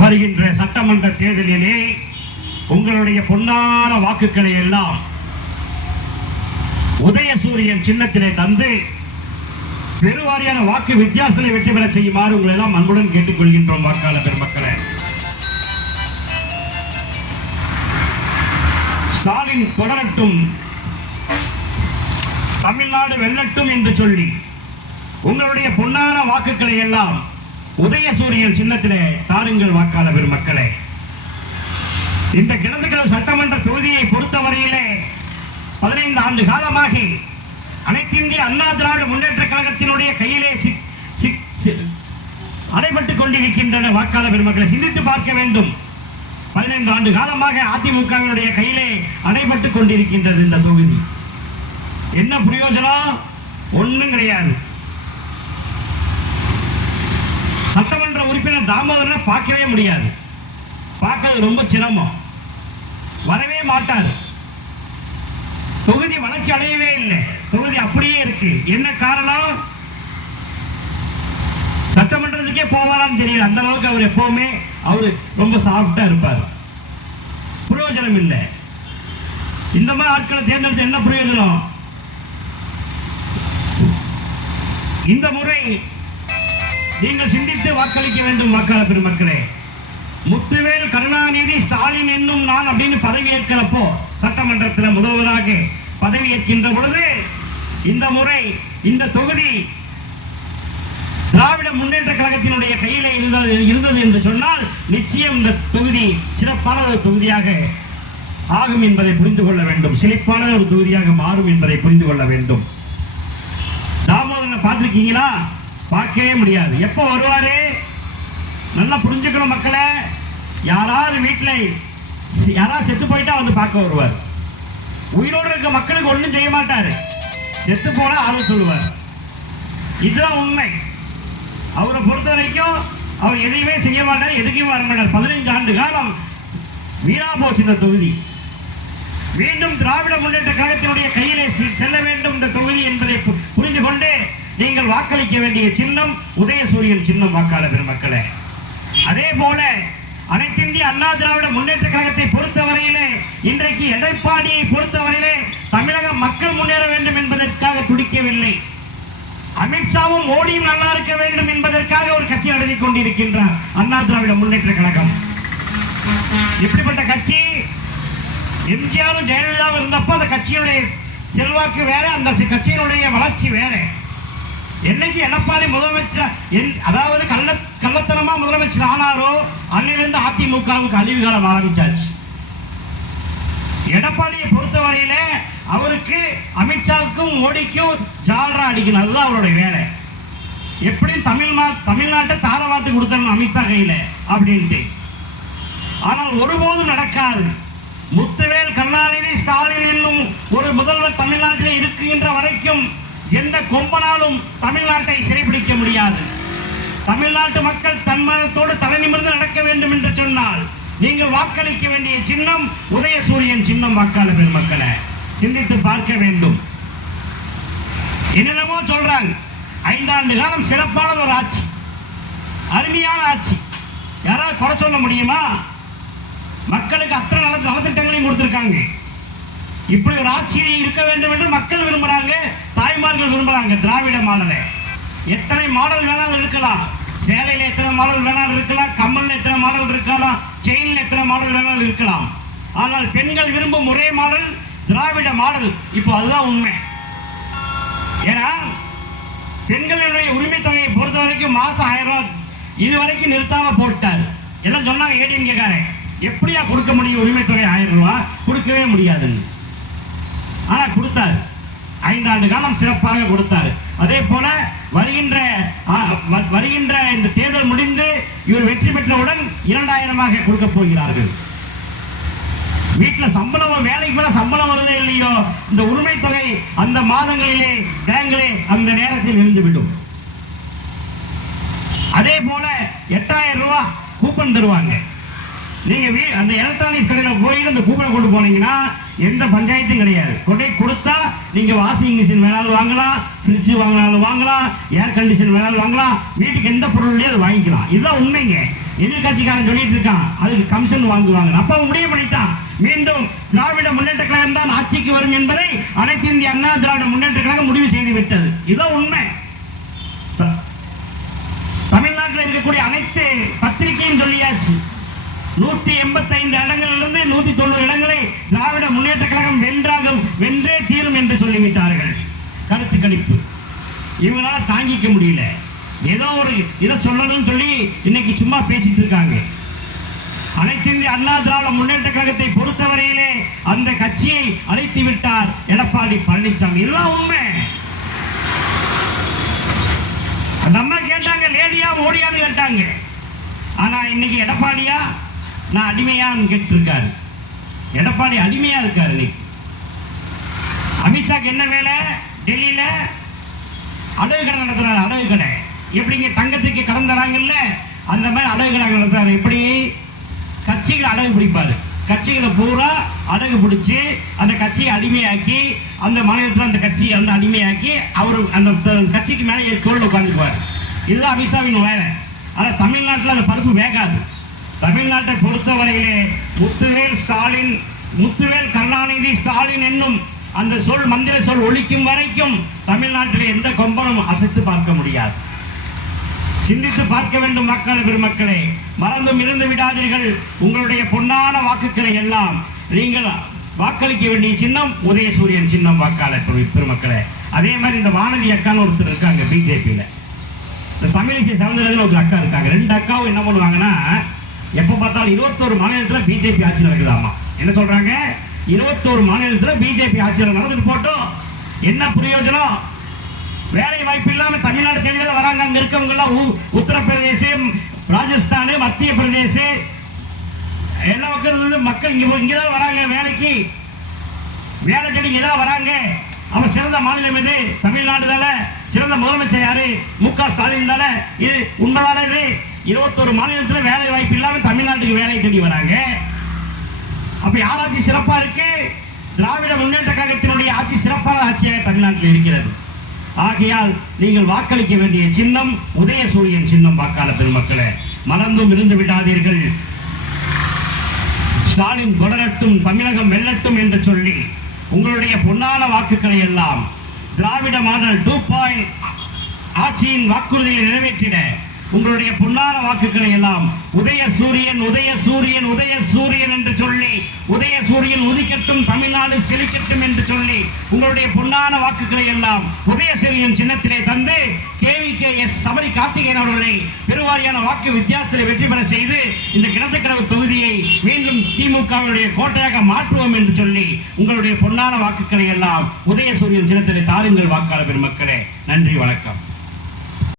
வருகின்ற சட்டமன்ற தேர்தலிலே உங்களுடைய பொன்னான வாக்குகளை எல்லாம் உதயசூரியன் சின்னத்திலே தந்து பெருவாரியான வாக்கு வித்தியாசத்தை வெற்றி பெற செய்யுமாறு உங்களை எல்லாம் அன்புடன் கேட்டுக்கொள்கின்றோம். வாக்காளர் பெருமக்களே, ஸ்டாலின் தொடரட்டும், தமிழ்நாடு வெல்லட்டும் என்று சொல்லி உங்களுடைய பொன்னான வாக்குகளை எல்லாம் உதயசூரியன் சின்னத்திலே தாருங்கள். வாக்காளர் பெருமக்களே, இந்த கிணத்துக்கடவு சட்டமன்ற தொகுதியை பொறுத்தவரையிலே 15 ஆண்டு காலமாக அனைத்து இந்திய அண்ணா திராவிட முன்னேற்ற கழகத்தினுடைய கையிலே அடைபட்டுக் கொண்டிருக்கின்றன. வாக்காளர் பெருமக்களை சிந்தித்து பார்க்க வேண்டும். 15 ஆண்டு காலமாக அதிமுகவினுடைய கையிலே அடைபட்டுக் கொண்டிருக்கின்றது இந்த தொகுதி. என்ன பிரயோஜனம்? ஒன்றும் கிடையாது. சட்டமன்ற உறுப்பினர் தாமோதரனை பார்க்கவே முடியாது. பார்க்கிறது ரொம்ப சிரமம். வரவே மாட்டார். தொகுதி வளர்ச்சி அடையவே இல்லை. தொகுதி அப்படியே இருக்கு. என்ன காரணம்? சட்டமன்றத்துக்கே போவாரான்னு தெரியல. அந்த அளவுக்கு அவர் எப்பவுமே ரொம்ப சாஃப்டா இருப்பார். பிரயோஜனம் இல்லை. இந்த மாதிரி ஆட்களை தேர்ந்தெடுத்து என்ன பிரயோஜனம்? இந்த முறை நீங்கள் சிந்தித்து வாக்களிக்க வேண்டும். வாக்காளர் பெருமக்களே, முத்துவேல் கருணாநிதி ஸ்டாலின் என்னும் நான் அப்படின்னு பதவி ஏற்கிறப்போ சட்டமன்றத்தில் முதல்வராக பதவி ஏற்கின்ற பொழுது இந்த முறை இந்த தொகுதி திராவிட முன்னேற்ற கழகத்தினுடைய கையில இருந்தது என்று சொன்னால் நிச்சயம் இந்த தொகுதி சிறப்பான ஒரு தொகுதியாக ஆகும் என்பதை புரிந்து கொள்ள வேண்டும். சிறப்பான ஒரு தொகுதியாக மாறும் என்பதை புரிந்து கொள்ள வேண்டும். தாமோதரனை பார்த்திருக்கீங்களா? பார்க்கவே முடியாது. எப்போ வருவாரு? நல்லா புரிஞ்சுக்கணும் மக்களே. யாராவது வீட்டில் யாராவது செத்து போயிட்டா வந்து பார்க்க வருவார். உயிரோடு இருக்க மக்களுக்கு ஒன்றும் செய்ய மாட்டார். செத்து போனா ஆள் சொல்லுவார். இதுதான் உண்மை. அவரை பொறுத்த வரைக்கும் அவர் எதையுமே செய்ய மாட்டார், எதுக்கும் வர மாட்டார். 15 ஆண்டு காலம் வீணா போச்சு இந்த தொகுதி. மீண்டும் திராவிட முன்னேற்ற கழகத்தினுடைய கையிலே செல்ல வேண்டும் இந்த தொகுதி என்பதை புரிந்து கொண்டு நீங்கள் வாக்களிக்க வேண்டிய சின்னம் உதயசூரியன் சின்னம். வாக்காளர் பெருமக்களே, அதே போல அனைத்து இந்திய அண்ணா திராவிட முன்னேற்ற கழகத்தை பொறுத்தவரையிலே இன்றைக்கு எடப்பாடியை பொறுத்தவரையிலே தமிழக மக்கள் முன்னேற வேண்டும் என்பதற்காக துடிக்கவில்லை. அமித்ஷாவும் மோடியும் நல்லா இருக்க வேண்டும் என்பதற்காக ஒரு கட்சி நடத்தி கொண்டிருக்கின்றார் அண்ணா திராவிட முன்னேற்ற கழகம். இப்படிப்பட்ட கட்சி எம்ஜிஆரும் ஜெயலலிதாவும் இருந்தப்போ அந்த கட்சியினுடைய செல்வாக்கு வேற, அந்த கட்சியினுடைய வளர்ச்சி வேற. என்னைக்கு எடப்பாடி முதலமைச்சர் அதாவது கள்ளத்தனமா முதலமைச்சர் ஆனாரோ அன்னிலிருந்து அதிமுகவுக்கு அழிவு காலம் ஆரம்பிச்சாச்சு. எடப்பாடியை பொறுத்தவரையில அவருக்கு அமித்ஷாவுக்கும் மோடிக்கும் ஜால்ரா அடிக்கணும். அதுதான் அவருடைய வேலை. எப்படி தமிழ்நாட்டை தாரவாத்து கொடுத்தணும் அமித்ஷா கையில அப்படின்ட்டு. ஆனால் ஒருபோதும் நடக்காது. முத்துவேல் கருணாநிதி ஸ்டாலின் என்னும் ஒரு முதல்வர் தமிழ்நாட்டில் இருக்கின்ற வரைக்கும் எந்த கொம்பனாலும் தமிழ்நாட்டை சிறைபிடிக்க முடியாது. தமிழ்நாட்டு மக்கள் தன்மானத்தோடு தலை நிமிர்ந்து நடக்க வேண்டும் என்று சொன்னால் நீங்கள் வாக்களிக்க வேண்டிய சின்னம் உதயசூரியன் சின்னம். வாக்காளர் பெருமக்களை சிந்தித்து பார்க்க வேண்டும். என்னென்னமோ சொல்றாங்க. 5 ஆண்டு காலம் சிறப்பான ஒரு ஆட்சி, அருமையான ஆட்சி. யாராவது குறை சொல்ல முடியுமா? மக்களுக்கு அத்தனை நலத்திட்டங்களையும் கொடுத்திருக்காங்க. இப்படி ஒரு ஆட்சி இருக்க வேண்டும் என்று மக்கள் விரும்புறாங்க, தாய்மார்கள் விரும்புறாங்க. திராவிட மாடலை எத்தனை மாடல் வேணாலும் இருக்கலாம். சேலையில் எத்தனை மாடல் வேணாலும் இருக்கலாம், கம்மல்ல எத்தனை மாடல் இருக்கலாம், செயின்ல எத்தனை மாடல் வேணாலும் இருக்கலாம். ஆனால் பெண்கள் விரும்பும் ஒரே மாடல் திராவிட மாடல். இப்போ அதுதான் உண்மை. ஏன்னா பெண்களுடைய உரிமை தொகையை பொறுத்த வரைக்கும் மாசம் 1000 ரூபாய் இதுவரைக்கும் நிறுத்தாம போட்டார். எல்லாம் சொன்னாங்க ஏடிஎம்கேக்காரன், எப்படியா கொடுக்க முடியும் உரிமை தொகை 1000 ரூபாய்? கொடுக்கவே முடியாதுன்னு. ஆனா கொடுத்தார். 5 ஆண்டு காலம் சிறப்பாக கொடுத்தார். அதே போல வருகின்ற இந்த தேர்தல் முடிந்து இவர் வெற்றி பெற்றவுடன் 2000 கொடுக்க போகிறார்கள். வீட்டில் சம்பளம், வேலைக்கு மேல சம்பளம் வருதே இல்லையோ, இந்த உரிமை தொகை அந்த மாதங்களிலே பேங்கிலே அந்த நேரத்தில் இருந்துவிடும். அதே போல 8000 ரூபாய் கூப்பன் தருவாங்க. நீங்க அந்த எலக்ட்ரானிக்ஸ் கடையில் போய் அந்த கூப்பனை கொண்டு போனீங்கன்னா எந்த பஞ்சாயத்தும் கிடையாது. கொண்டை கொடுத்தா நீங்க வாஷிங் மிஷின் வேணாலும் வாங்கலாம், ஃப்ரிட்ஜ் வாங்கினாலும் வாங்கலாம், ஏர் கண்டிஷன் வேணாலும் வாங்கலாம், வீட்டுக்கு எந்த பொருளையும் அதை வாங்கிக்கலாம். இதுதான் உண்மைங்க. எதிர்கட்சிக்காரன் சொல்லிட்டு இருக்கான் அதுக்கு கமிஷன் வாங்குவாங்க. அப்ப முடிவு பண்ணிட்டான் மீண்டும் திராவிட முன்னேற்ற கழகம் தான் ஆட்சிக்கு வரும் என்பதை அனைத்து இந்திய அண்ணா திராவிட முன்னேற்ற கழகம் முடிவு செய்து விட்டது. இதுதான் உண்மை. தமிழ்நாட்டில் இருக்கக்கூடிய அனைத்து பத்திரிகையும் சொல்லியாச்சு. 185 இடங்களிலிருந்து 190 இடங்களை திராவிட முன்னேற்ற கழகம் வென்றே தீரும் என்று சொல்லிவிட்டார்கள். கருத்து கணிப்பு இவங்களால தாங்கிக்க முடியல. ஏதோ ஒரு இதை சொல்லணும்னு சொல்லி இன்னைக்கு சும்மா பேசிட்டு இருக்காங்க. அனைத்து இந்திய அண்ணா திராவிட முன்னேற்ற கழகத்தை பொறுத்தவரையிலே அந்த கட்சியை அழைத்து விட்டார் எடப்பாடி பழனிசாமி. இதுதான் உண்மை. அந்த அம்மா கேட்டாங்க லேடியா மோடியான்னு கேட்டாங்க. ஆனா இன்னைக்கு எடப்பாடியா நான் அடிமையான்னு கேட்டு இருக்காரு. எடப்பாடி அடிமையா இருக்காரு. இன்னைக்கு அமித்ஷாக்கு என்ன வேலை? டெல்லியில அடகு கடை நடத்துறாரு. அடகு கடை எப்படிங்க தங்கத்துக்கு கடன் தராங்கல்ல அந்த மாதிரி அடகு கடை நடத்துறாரு. எப்படி கட்சிகளை அடகு பிடிப்பாரு. கட்சிகளை பூரா அடகு பிடிச்சி அந்த கட்சியை அடிமையாக்கி அந்த மாநிலத்தில் அந்த கட்சி அந்த அடிமையாக்கி அவர் அந்த கட்சிக்கு மேலே தோல் உட்காந்துக்குவார். இதுதான் அமித்ஷாவின் வேலை. ஆனால் தமிழ்நாட்டில் அந்த பருப்பு வேகாது. தமிழ்நாட்டை பொறுத்தவரையிலே முத்துவேல் கருணாநிதி ஸ்டாலின் என்னும் அந்த சொல் மந்திர சொல் ஒழிக்கும் வரைக்கும் தமிழ்நாட்டில் எந்த கொம்பனும் அசைத்து பார்க்க முடியாது. சிந்தித்து பார்க்க வேண்டும் மக்கள் பெருமக்களே. மறந்தும் இருந்து விடாதீர்கள். உங்களுடைய பொன்னான வாக்குகளை எல்லாம் நீங்கள் வாக்களிக்க வேண்டிய சின்னம் உதயசூரியன் சின்னம். வாக்காளர் பெருமக்களே, அதே மாதிரி இந்த வானதி அக்கான்னு ஒருத்தர் இருக்காங்க பிஜேபியில். இந்த தமிழிசை சவுந்தரராஜன் ஒரு அக்கா இருக்காங்க. 2 அக்காவும் என்ன பண்ணுவாங்கன்னா எப்போ பார்த்தாலும் 21 மாநிலத்தில் பிஜேபி ஆட்சி நடக்குதாமா. என்ன சொல்றாங்க? 21 மாநிலத்தில் பிஜேபி ஆட்சியில் நடந்துட்டு போட்டோம், என்ன பிரயோஜனம்? வேலை வாய்ப்பு இல்லாம தமிழ்நாடு தேடிதான் வராங்க. அங்க இருக்கவங்க எல்லாம் உத்தரப்பிரதேசம், ராஜஸ்தான், மத்திய பிரதேச எல்லா பக்கம் மக்கள் இங்கதான் வராங்க. வேலைக்கு வேலை தேடி இங்கதான் வராங்க. அவன் சிறந்த மாநிலம் இது தமிழ்நாடு தானே. சிறந்த முதலமைச்சர் யாரு? மு.க. ஸ்டாலின் தானே. இது உண்மைதானே? இது 21 மாநிலத்தில் வேலை வாய்ப்பு இல்லாம தமிழ்நாட்டுக்கு வேலை தேடி வராங்க. அப்ப யார் ஆட்சி சிறப்பா இருக்கு? திராவிட முன்னேற்ற கழகத்தினுடைய ஆட்சி சிறப்பான ஆட்சியாக தமிழ்நாட்டில் இருக்கிறது. ஆகையால் நீங்கள் வாக்களிக்க வேண்டிய சின்னம் உதயசூரியன் சின்னம். வாக்காளர் பெருமக்களே, மறந்தும் இருந்து விடாதீர்கள். ஸ்டாலின் தொடரட்டும், தமிழகம் வெல்லட்டும் என்று சொல்லி உங்களுடைய பொன்னான வாக்குகளை எல்லாம் திராவிட மாடல் 2.0 ஆட்சியின் வாக்குறுதிகளை நிறைவேற்றிட உங்களுடைய பொன்னான வாக்குகளை எல்லாம் உதயசூரியன் உதயசூரியன் உதயசூரியன் என்று சொல்லி உதயசூரியன் உதிக்கட்டும், தமிழ்நாடு செழிக்கட்டும் என்று சொல்லி உங்களுடைய பொன்னான வாக்குகளை எல்லாம் உதயசூரியன் சின்னத்திலே தந்து KVKS சபரி கார்த்திகேயன் அவர்களை பெருவாரியான வாக்கு வித்தியாசத்தில் வெற்றி பெற செய்து இந்த கிணத்துக்கடவு தொகுதியை மீண்டும் திமுகவுடைய கோட்டையாக மாற்றுவோம் என்று சொல்லி உங்களுடைய பொன்னான வாக்குகளை எல்லாம் உதயசூரியன் சின்னத்திலே தாருங்கள் வாக்காளர் பெருமக்களே. நன்றி, வணக்கம்.